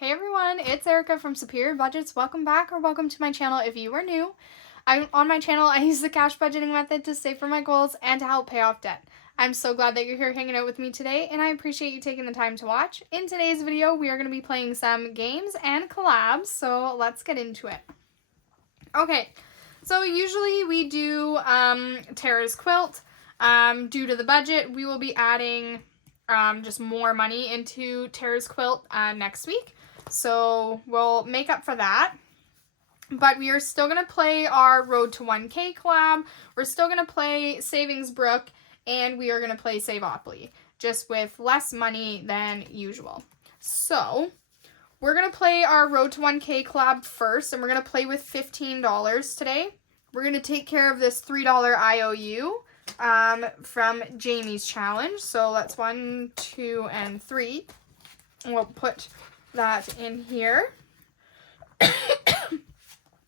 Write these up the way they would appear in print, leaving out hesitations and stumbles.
Hey everyone, it's Erica from Superior Budgets. Welcome back or welcome to my channel if you are new. On my channel, I use the cash budgeting method to save for my goals and to help pay off debt. I'm so glad that you're here hanging out with me today, and I appreciate you taking the time to watch. In today's video, we are going to be playing some games and collabs, so let's get into it. Okay, so usually we do Tara's Quilt. Due to the budget, we will be adding just more money into Tara's Quilt next week. So we'll make up for that. But we are still going to play our Road to 1K collab. We're still going to play Savings Brook. And we are going to play Saveopoly. Just with less money than usual. So we're going to play our Road to 1K collab first. And we're going to play with $15 today. We're going to take care of this $3 IOU from Jamie's challenge. So that's 1, 2, and 3. And we'll put that in here.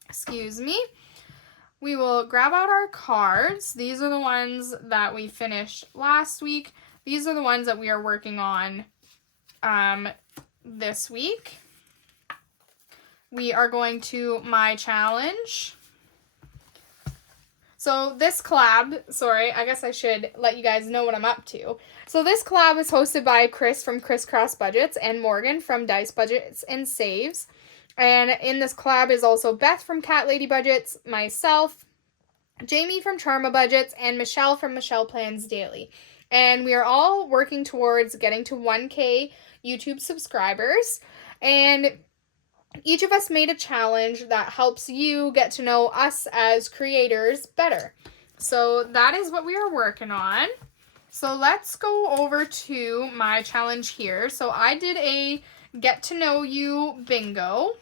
Excuse me. We will grab out our cards. These are the ones that we finished last week. These are the ones that we are working on this week. We are going to My Challenge. So this collab, sorry, I guess I should let you guys know what I'm up to. So this collab is hosted by Chris from Crisscross Budgets and Morgan from Dice Budgets and Saves. And in this collab is also Beth from Cat Lady Budgets, myself, Jamie from Charma Budgets, and Michelle from Michelle Plans Daily. And we are all working towards getting to 1K YouTube subscribers. And each of us made a challenge that helps you get to know us as creators better. So that is what we are working on. So let's go over to my challenge here. So I did a get to know you bingo,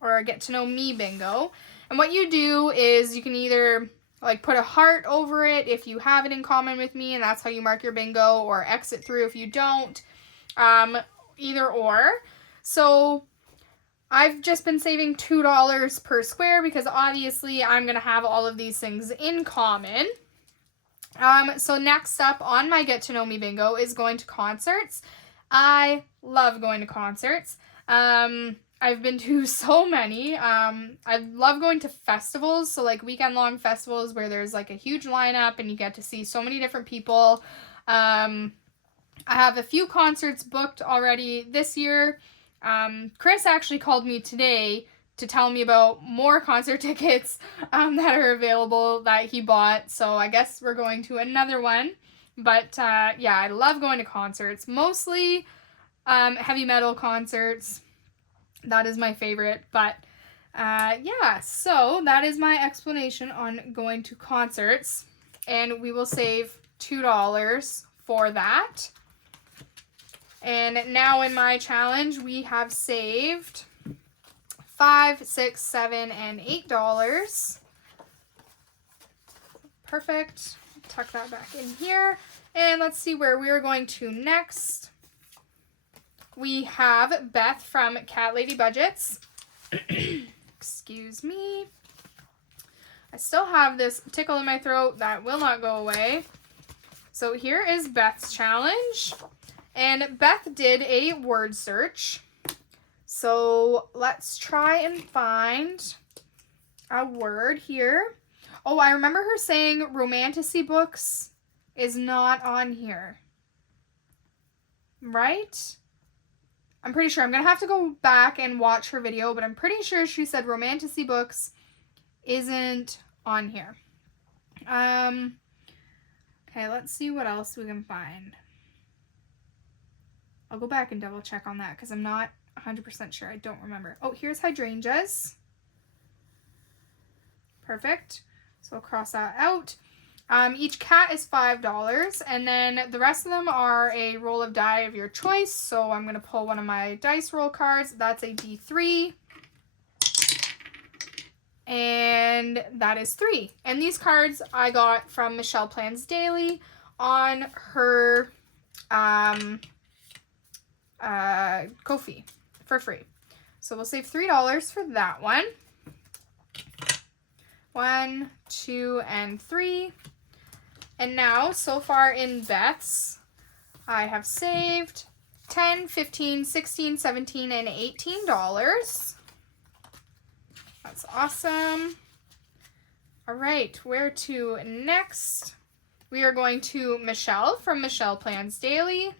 or a get to know me bingo. And what you do is you can either like put a heart over it if you have it in common with me, and that's how you mark your bingo, or exit through if you don't. Either or. So I've just been saving $2 per square because obviously I'm going to have all of these things in common. So next up on my Get to Know Me bingo is going to concerts. I love going to concerts. I've been to so many. I love going to festivals, so like weekend-long festivals where there's like a huge lineup and you get to see so many different people. I have a few concerts booked already this year. Chris actually called me today to tell me about more concert tickets that are available that he bought. So I guess we're going to another one. But yeah, I love going to concerts. Mostly heavy metal concerts. That is my favorite. But yeah, so that is my explanation on going to concerts. And we will save $2 for that. And now in my challenge, we have saved $5, $6, $7, and $8. Perfect. Tuck that back in here. And let's see where we are going to next. We have Beth from Cat Lady Budgets. Excuse me. I still have this tickle in my throat that will not go away. So here is Beth's challenge. And Beth did a word search. So let's try and find a word here. Oh, I remember her saying romantasy books is not on here. Right? I'm pretty sure. I'm going to have to go back and watch her video, but I'm pretty sure she said romantasy books isn't on here. Okay, let's see what else we can find. I'll go back and double check on that because I'm not 100% sure. I don't remember. Oh, here's hydrangeas. Perfect. So I'll cross that out. Each cat is $5, and then the rest of them are a roll of die of your choice. So I'm going to pull one of my dice roll cards. That's a D3. And that is 3. And these cards I got from Michelle Plans Daily on her Ko-fi for free. So we'll save $3 for that one. 1, 2, and 3. And now, so far in Beth's, I have saved $10, $15, $16, $17, and $18. That's awesome. All right, where to next? We are going to Michelle from Michelle Plans Daily.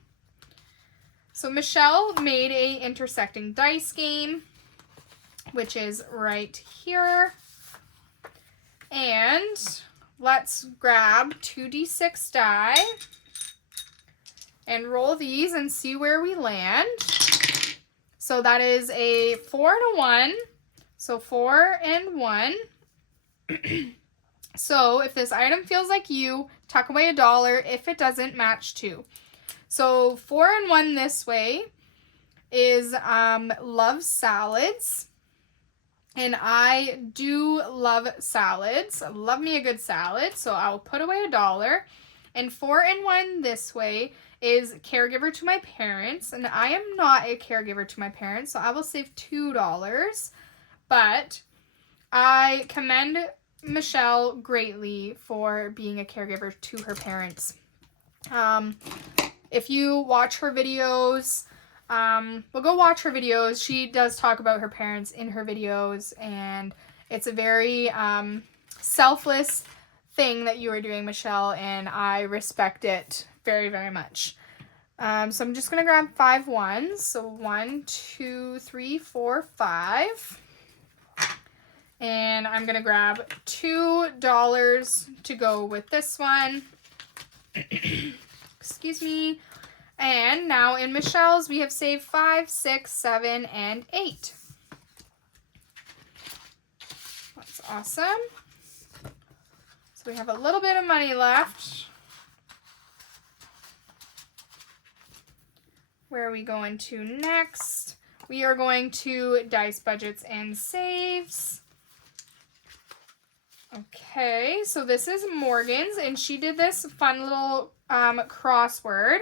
So Michelle made a intersecting dice game, which is right here. And let's grab 2d6 die and roll these and see where we land. So that is a 4 and a 1. So 4 and 1. So if this item feels like you, tuck away $1. If it doesn't, match 2. So 4 and 1 this way is love salads. And I do love salads. I love me a good salad. So I'll put away $1. And 4 and 1 this way is caregiver to my parents. And I am not a caregiver to my parents, so I will save $2. But I commend Michelle greatly for being a caregiver to her parents. If you watch her videos, well, go watch her videos. She does talk about her parents in her videos, and it's a very selfless thing that you are doing, Michelle, and I respect it very, very much. So I'm just going to grab 5 ones. So 1, 2, 3, 4, 5. And I'm going to grab $2 to go with this one. Excuse me. And now in Michelle's, we have saved 5, 6, 7, and 8. That's awesome. So we have a little bit of money left. Where are we going to next? We are going to Dice Budgets and Saves. Okay, so this is Morgan's, and she did this fun little crossword.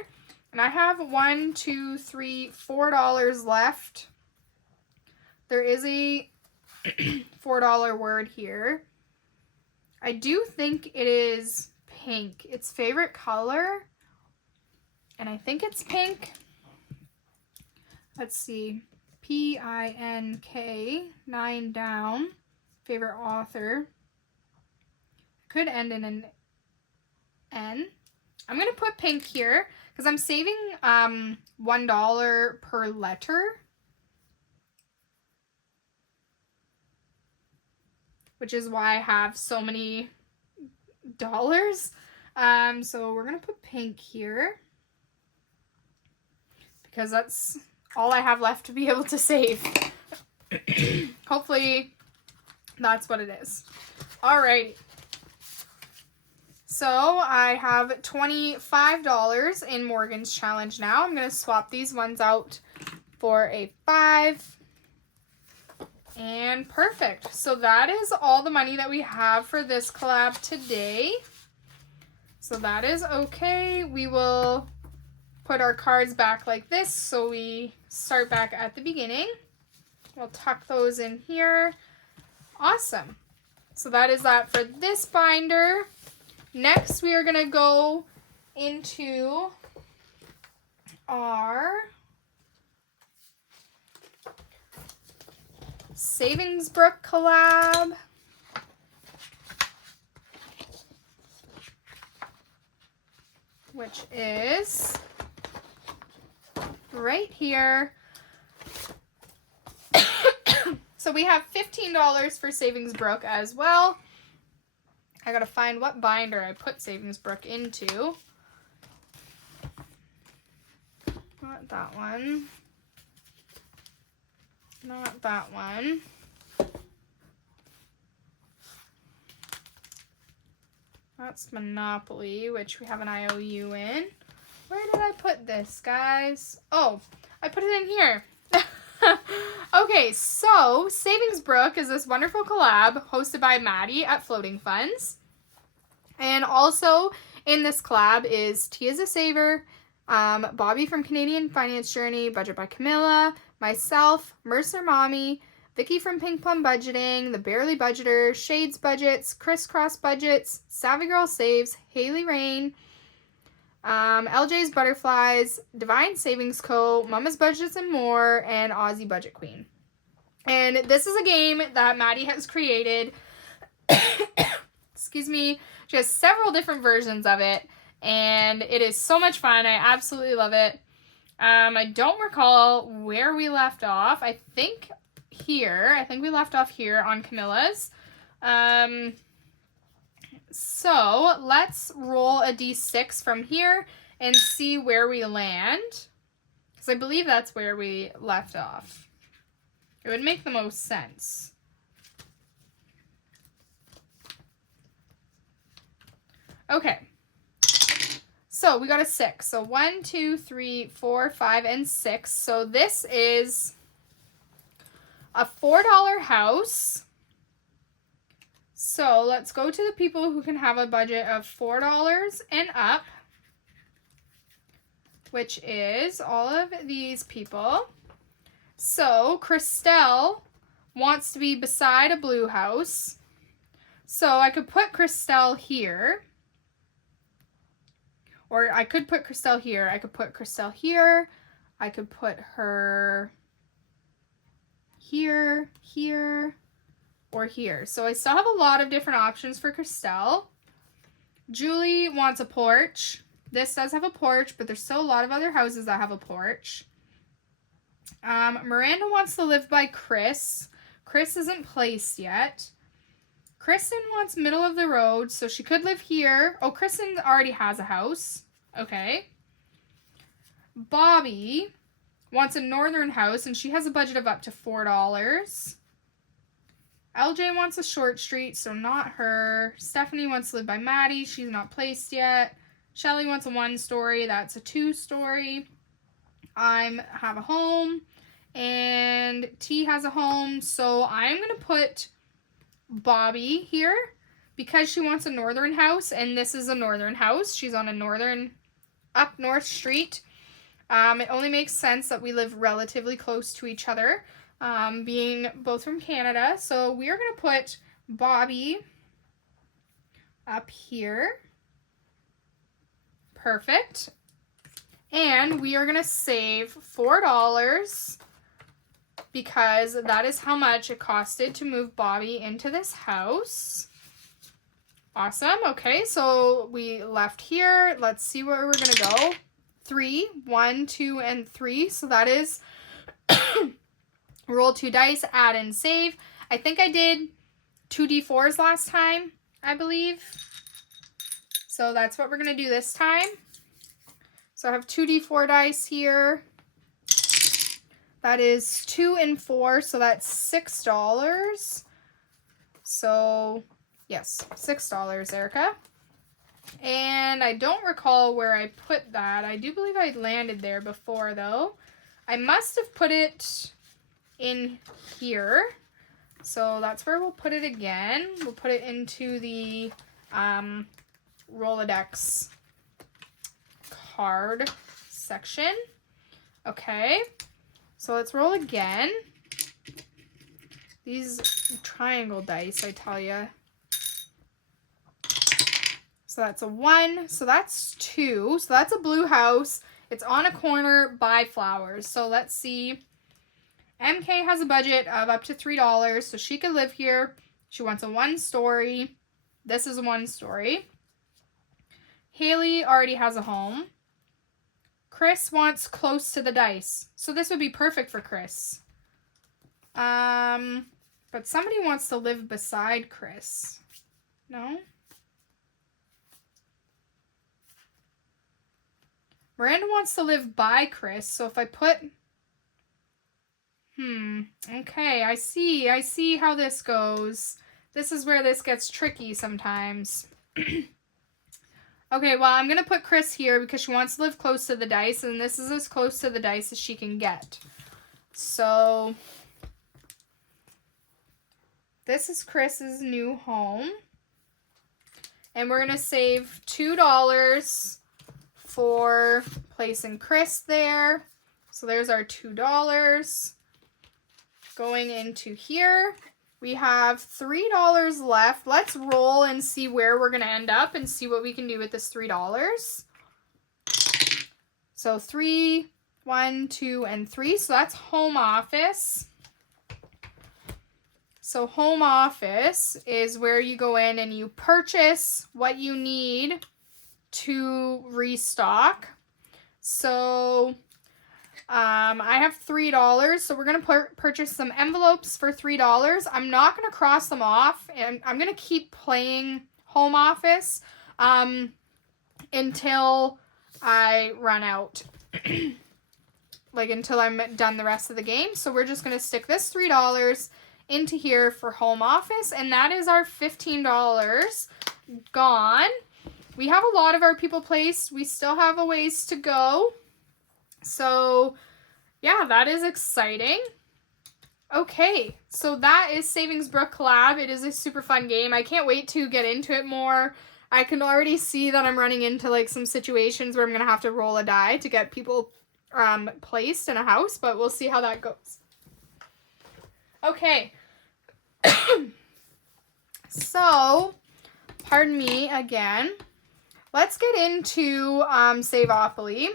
And I have $1, $2, $3, $4 left. There is a $4 word here. I do think it is pink. It's favorite color. And I think it's pink. Let's see. P-I-N-K, 9 down. Favorite author. Could end in an N. I'm going to put pink here because I'm saving $1 per letter, which is why I have so many dollars. So we're going to put pink here because that's all I have left to be able to save. Hopefully that's what it is. Alrighty. So I have $25 in Morgan's challenge now. I'm going to swap these ones out for a 5. And perfect. So that is all the money that we have for this collab today. So that is okay. We will put our cards back like this so we start back at the beginning. We'll tuck those in here. Awesome. So that is that for this binder. Next, we are going to go into our Savings Brook collab. Which is right here. So we have $15 for Savings Brook as well. I gotta find what binder I put Savings Brook into. Not that one. Not that one. That's Monopoly, which we have an IOU in. Where did I put this, guys? Oh, I put it in here. Okay, so Savings Brook is this wonderful collab hosted by Maddie at Floating Funds. And also in this collab is Tia's a Saver, Bobby from Canadian Finance Journey, Budget by Camilla, myself, Mercer Mommy, Vicky from Pink Plum Budgeting, The Barely Budgeter, Shades Budgets, Crisscross Budgets, Savvy Girl Saves, Haley Rain, LJ's Butterflies, Divine Savings Co., Mama's Budgets and More, and Aussie Budget Queen. And this is a game that Maddie has created. Excuse me. She has several different versions of it, and it is so much fun. I absolutely love it. I don't recall where we left off. I think here. I think we left off here on Camilla's. So let's roll a d6 from here and see where we land. Because I believe that's where we left off. It would make the most sense. Okay. So we got a 6. So 1, 2, 3, 4, 5, and 6. So this is a $4 house. So let's go to the people who can have a budget of $4 and up, which is all of these people. So Christelle wants to be beside a blue house. So I could put Christelle here. Or I could put Christelle here. I could put Christelle here. I could put her here, here, or here. So I still have a lot of different options for Christelle. Julie wants a porch. This does have a porch, but there's still a lot of other houses that have a porch. Miranda wants to live by Chris. Chris isn't placed yet. Kristen wants middle of the road, so she could live here. Oh, Kristen already has a house. Okay. Bobby wants a northern house, and she has a budget of up to $4. LJ wants a short street, so not her. Stephanie wants to live by Maddie. She's not placed yet. Shelly wants a 1-story. That's a 2-story. I have a home, and T has a home, so I'm going to put Bobby here because she wants a northern house, and this is a northern house. She's on a northern, up north street. It only makes sense that we live relatively close to each other, being both from Canada. So we are going to put Bobby up here. Perfect. And we are going to save $4 because that is how much it costed to move Bobby into this house. Awesome. Okay, so we left here. Let's see where we're going to go. 3, 1, 2, and 3. So that is roll 2 dice, add and save. I think I did 2d4s last time, I believe. So that's what we're going to do this time. So I have 2d4 dice here. That is 2 and 4, so that's $6. So, yes, $6, Erica. And I don't recall where I put that. I do believe I landed there before, though. I must have put it in here. So that's where we'll put it again. We'll put it into the Rolodex card section. Okay. So let's roll again. These triangle dice, I tell you. So that's a 1. So that's 2. So that's a blue house. It's on a corner by flowers. So let's see. MK has a budget of up to $3, so she could live here. She wants a 1-story. This is a 1-story. Haley already has a home. Chris wants close to the dice. So this would be perfect for Chris. But somebody wants to live beside Chris. No? Miranda wants to live by Chris, so if I put... Okay, I see how this goes. This is where this gets tricky sometimes. Okay, well, I'm going to put Chris here because she wants to live close to the dice, and this is as close to the dice as she can get. So, this is Chris's new home. And we're going to save $2 for placing Chris there. So there's our $2. Going into here, we have $3 left. Let's roll and see where we're going to end up and see what we can do with this $3. So 3, 1, 2, and 3. So that's home office. So home office is where you go in and you purchase what you need to restock. So I have $3, so we're going to purchase some envelopes for $3. I'm not going to cross them off, and I'm going to keep playing home office until I run out. Like, until I'm done the rest of the game. So we're just going to stick this $3 into here for home office, and that is our $15 gone. We have a lot of our people placed. We still have a ways to go. So, yeah, that is exciting. Okay, so that is Savings Brook Collab. It is a super fun game. I can't wait to get into it more. I can already see that I'm running into, like, some situations where I'm going to have to roll a die to get people placed in a house, but we'll see how that goes. Okay. So, pardon me again. Let's get into Saveopoly.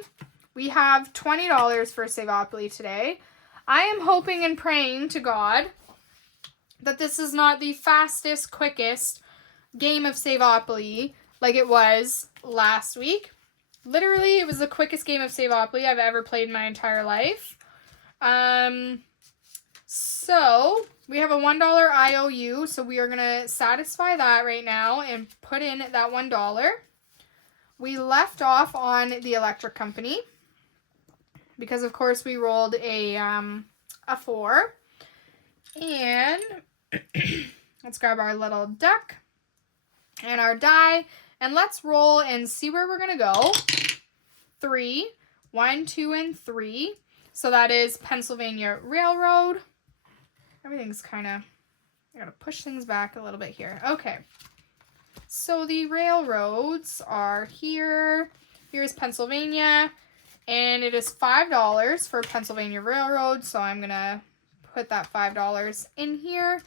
We have $20 for Saveopoly today. I am hoping and praying to God that this is not the fastest, quickest game of Saveopoly like it was last week. Literally, it was the quickest game of Saveopoly I've ever played in my entire life. So, we have a $1 IOU, so we are going to satisfy that right now and put in that $1. We left off on the electric company because, of course, we rolled a 4. And let's grab our little duck and our die, and let's roll and see where we're going to go. 3, 1, 2, and 3. So that is Pennsylvania Railroad. Everything's kind of, I gotta push things back a little bit here. Okay. So the railroads are here. Here's Pennsylvania. And it is $5 for Pennsylvania Railroad. So I'm gonna put that $5 in here.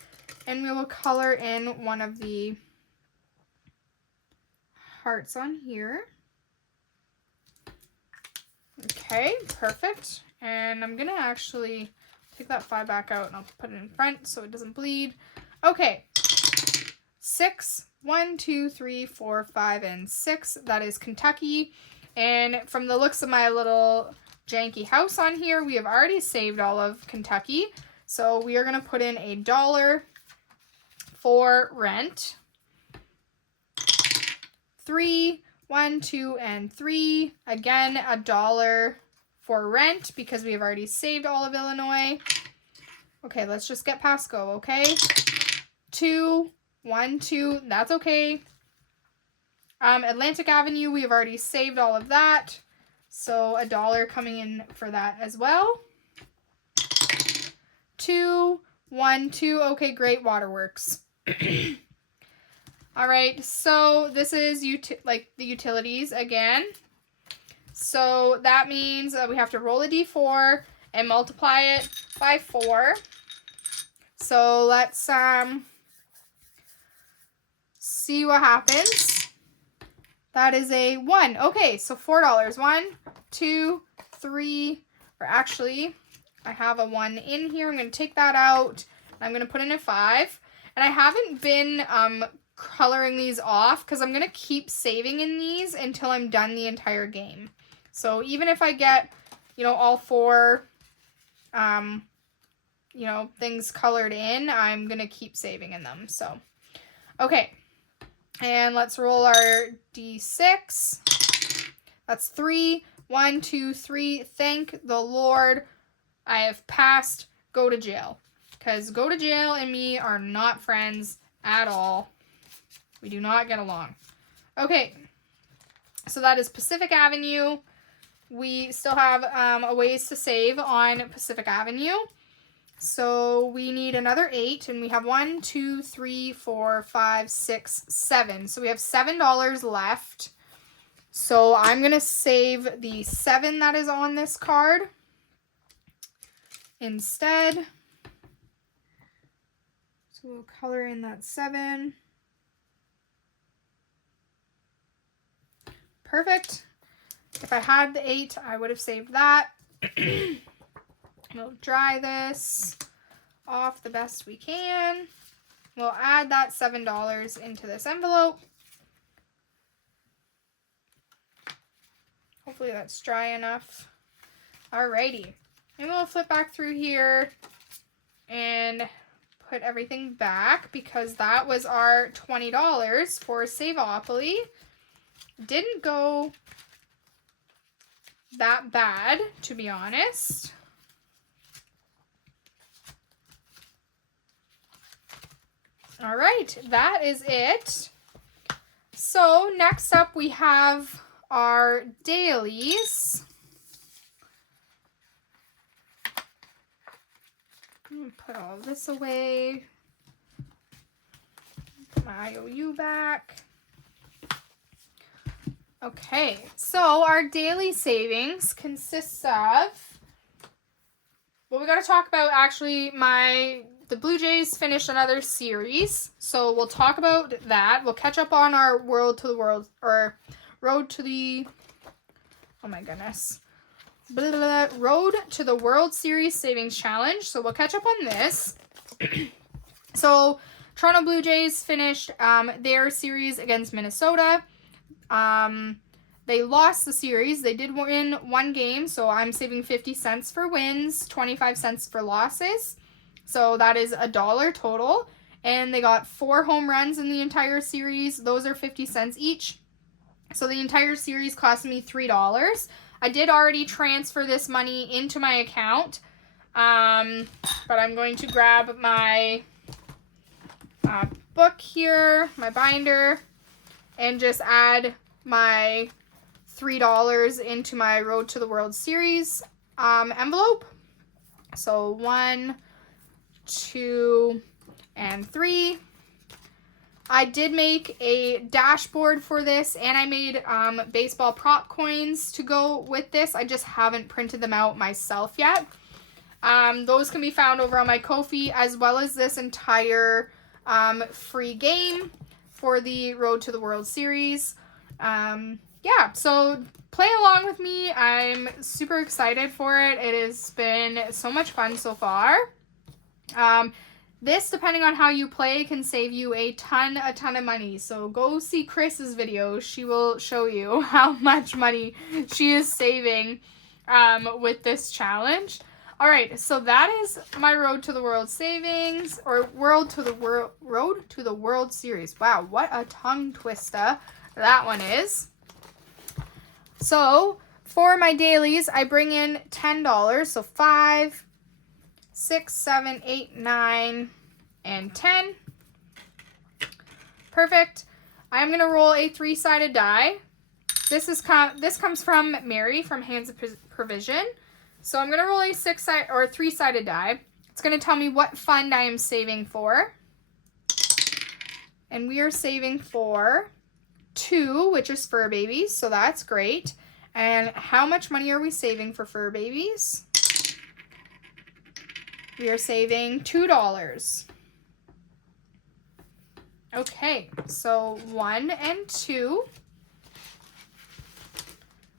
And we will color in one of the hearts on here. Okay, perfect. And I'm gonna actually take that 5 back out and I'll put it in front so it doesn't bleed. Okay. 6, 1, 2, 3, 4, 5, and 6. That is Kentucky. And from the looks of my little janky house on here, we have already saved all of Kentucky. So we are going to put in $1 for rent. 3, 1, 2, and 3. Again, $1 for rent because we have already saved all of Illinois. Okay, let's just get past go, okay? 2, 1, 2, that's okay. Atlantic Avenue, we have already saved all of that. So $1 coming in for that as well. 2, 1, 2, okay, great, waterworks. All right, so this is like the utilities again. So that means we have to roll a d4 and multiply it by 4. So let's see what happens. That is a 1. Okay, so $4. 1, 2, 3, or actually, I have a 1 in here. I'm going to take that out. I'm going to put in a 5. And I haven't been coloring these off because I'm going to keep saving in these until I'm done the entire game. So even if I get, all 4, things colored in, I'm going to keep saving in them. So, okay. And let's roll our d6. That's 3. 1, 2, 3. Thank the Lord. I have passed go to jail. Because go to jail and me are not friends at all. We do not get along. Okay. So that is Pacific Avenue. We still have a ways to save on Pacific Avenue. So we need another 8, and we have 1, 2, 3, 4, 5, 6, 7. So we have $7 left. So I'm going to save the 7 that is on this card instead. So we'll color in that 7. Perfect. If I had the 8, I would have saved that. We'll dry this off the best we can. We'll add that $7 into this envelope. Hopefully that's dry enough. Alrighty. And we'll flip back through here and put everything back because that was our $20 for Saveopoly. Didn't go that bad, to be honest. All right, that is it. So next up we have our dailies. Put all this away. Put my IOU back. Okay, so our daily savings consists of, well, we got to talk about actually the Blue Jays finished another series, so we'll talk about that. We'll catch up on our Road to the World Series Savings Challenge. So we'll catch up on this. So Toronto Blue Jays finished their series against Minnesota. They lost the series. They did win one game, so I'm saving 50 cents for wins, 25 cents for losses. So that is $1 total. And they got 4 home runs in the entire series. Those are 50 cents each. So the entire series cost me $3. I did already transfer this money into my account. But I'm going to grab my book here, my binder, and just add my $3 into my Road to the World Series envelope. So 1, 2, and 3. I did make a dashboard for this, and I made baseball prop coins to go with this. I just haven't printed them out myself yet. Those can be found over on my Ko-fi, as well as this entire free game for the Road to the World Series. Yeah, so play along with me. I'm super excited for it. It has been so much fun so far. This, depending on how you play, can save you a ton of money. So go see Chris's video. She will show you how much money she is saving with this challenge. All right, so that is my Road to the World savings, or Road to the World Series. Wow, what a tongue twister that one is. So for my dailies, I bring in $10. So 5, 6, 7, 8, 9, and 10. Perfect. I'm going to roll a 3-sided die. This comes from Mary from Hands of Provision. So I'm going to roll a 3-sided die. It's going to tell me what fund I am saving for. And we are saving for 2, which is fur babies, so that's great. And how much money are we saving for fur babies? We are saving $2. Okay, so 1 and 2.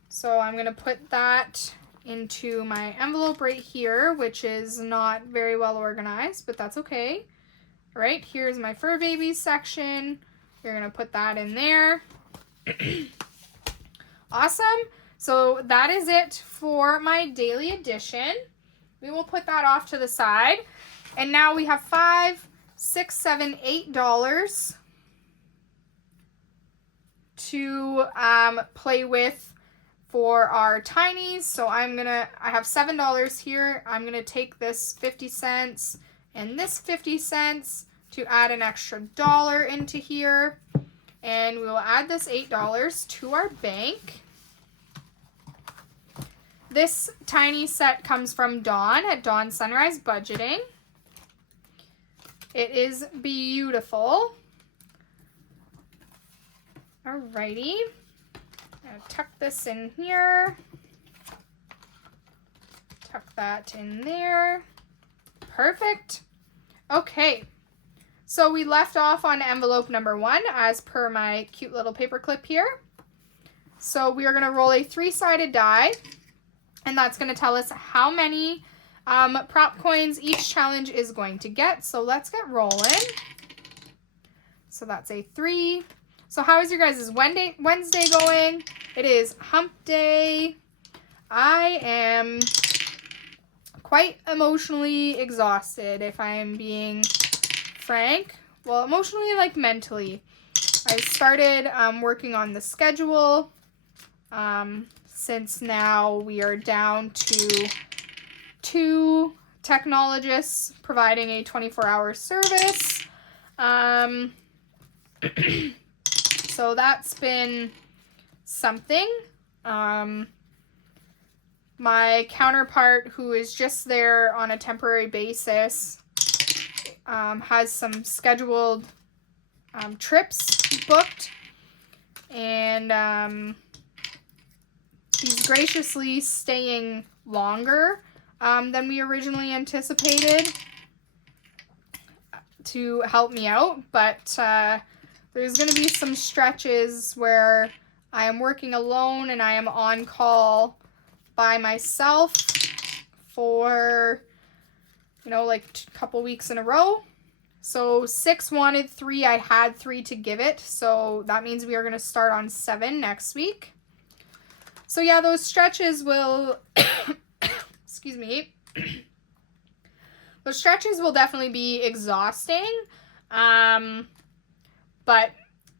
So I'm going to put that into my envelope right here, which is not very well organized, but that's okay. All right, here's my fur babies section. You're going to put that in there. Awesome. So that is it for my daily edition. We will put that off to the side. And now we have $5, $6, $7, $8 to play with for our tinies. So I have $7 here. I'm going to take this 50 cents and this 50 cents to add an extra $1 into here. And we will add this $8 to our bank. This tiny set comes from Dawn at Dawn Sunrise Budgeting. It is beautiful. Alrighty. I'm going to tuck this in here. Tuck that in there. Perfect. Okay. So we left off on envelope number 1 as per my cute little paper clip here. So we are going to roll a 3-sided die, and that's going to tell us how many prop coins each challenge is going to get. So let's get rolling. So that's a 3. So how is your guys' Wednesday going? It is hump day. I am quite emotionally exhausted, if I am being frank. Well, emotionally, like mentally. I started working on the schedule since now we are down to 2 technologists providing a 24-hour service. So that's been something. My counterpart, who is just there on a temporary basis, has some scheduled trips booked, and he's graciously staying longer than we originally anticipated to help me out, but there's going to be some stretches where I am working alone and I am on call by myself for, like a couple weeks in a row. So 6 wanted 3, I had 3 to give it, so that means we are going to start on 7 next week. So yeah, those stretches will, excuse me, those stretches will definitely be exhausting, but,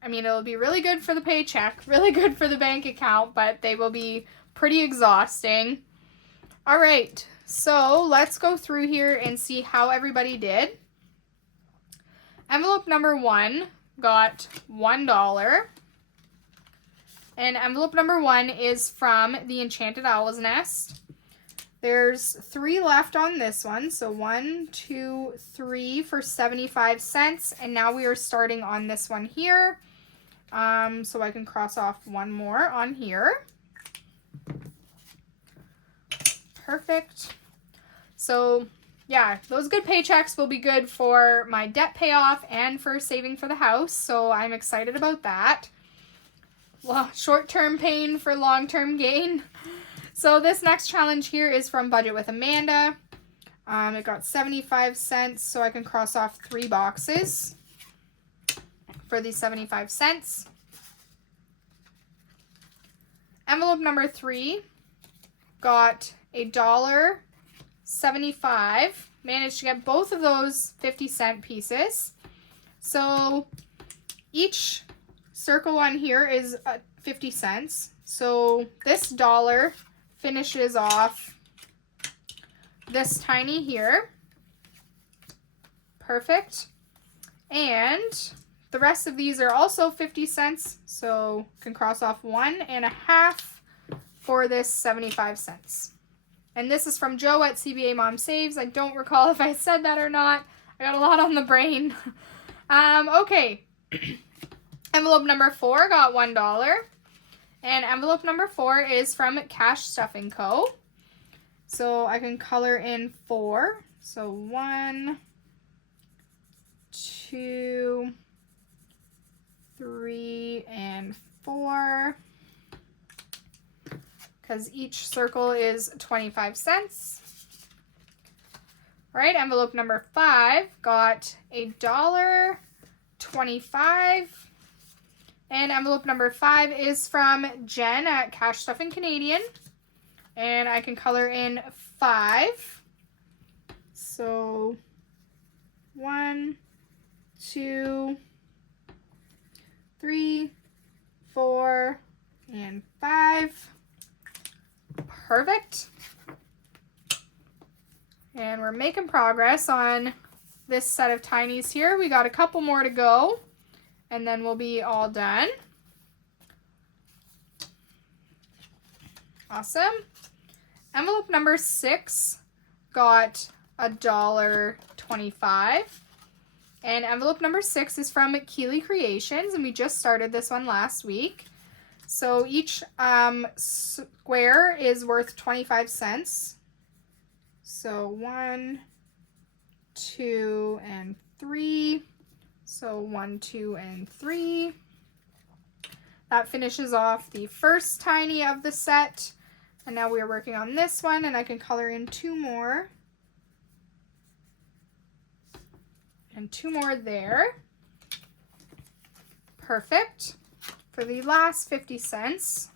I mean, it'll be really good for the paycheck, really good for the bank account, but they will be pretty exhausting. All right, so let's go through here and see how everybody did. Envelope number 1 got $1. And envelope number 1 is from the Enchanted Owl's Nest. There's 3 left on this one. So 1, 2, 3 for 75 cents. And now we are starting on this one here. So I can cross off 1 more on here. Perfect. So yeah, those good paychecks will be good for my debt payoff and for saving for the house. So I'm excited about that. Well, short-term pain for long-term gain. So this next challenge here is from Budget with Amanda. It got 75 cents, so I can cross off 3 boxes for these 75 cents. Envelope number 3 got $1.75. Managed to get both of those 50-cent pieces. So each circle on here is 50 cents. So this dollar finishes off this tiny here. Perfect. And the rest of these are also 50 cents. So can cross off 1.5 for this 75 cents. And this is from Joe at CBA Mom Saves. I don't recall if I said that or not. I got a lot on the brain. Okay. Envelope number 4 got $1. And envelope number 4 is from Cash Stuffing Co. So I can color in 4. So 1, 2, 3, and 4. Because each circle is 25 cents. All right, envelope number 5 got $1.25. And envelope number 5 is from Jen at Cash Stuffing Canadian. And I can color in 5. So 1, 2, 3, 4, and 5. Perfect. And we're making progress on this set of tinies here. We got a couple more to go, and then we'll be all done. Awesome. Envelope number 6 got $1.25. And envelope number 6 is from Keeley Creations, and we just started this one last week. So each square is worth 25 cents. So 1, 2, and 3. So 1, 2, and 3. That finishes off the first tiny of the set. And now we are working on this one, and I can color in 2 more. And 2 more there. Perfect. For the last 50 cents.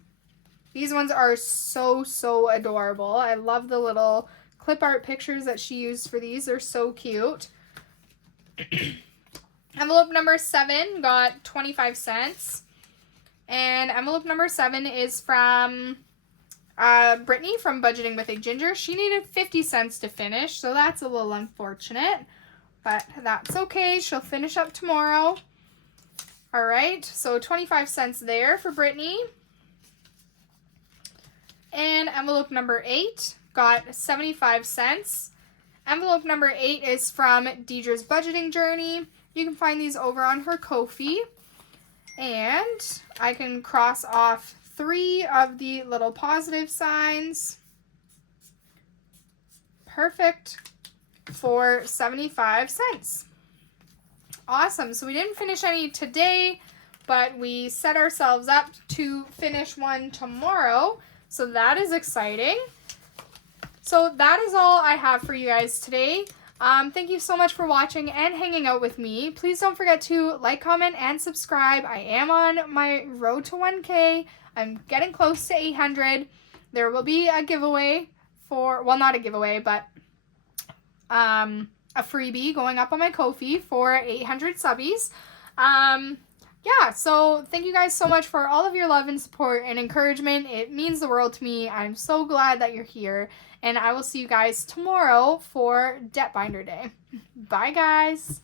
These ones are so adorable. I love the little clip art pictures that she used for these. They're so cute. Envelope number 7 got 25 cents. And envelope number 7 is from Brittany from Budgeting with a Ginger. She needed 50 cents to finish, so that's a little unfortunate. But that's okay. She'll finish up tomorrow. All right, so 25 cents there for Brittany. And envelope number 8 got 75 cents. Envelope number 8 is from Deidre's Budgeting Journey. You can find these over on her Ko-fi. And I can cross off 3 of the little positive signs. Perfect. For 75 cents. Awesome. So we didn't finish any today, but we set ourselves up to finish one tomorrow. So that is exciting. So that is all I have for you guys today. Thank you so much for watching and hanging out with me. Please don't forget to like, comment, and subscribe. I am on my road to 1K. I'm getting close to 800. There will be a giveaway for, well, not a giveaway, but a freebie going up on my Ko-fi for 800 subbies. Yeah, so thank you guys so much for all of your love and support and encouragement. It means the world to me. I'm so glad that you're here. And I will see you guys tomorrow for Debt Binder Day. Bye, guys.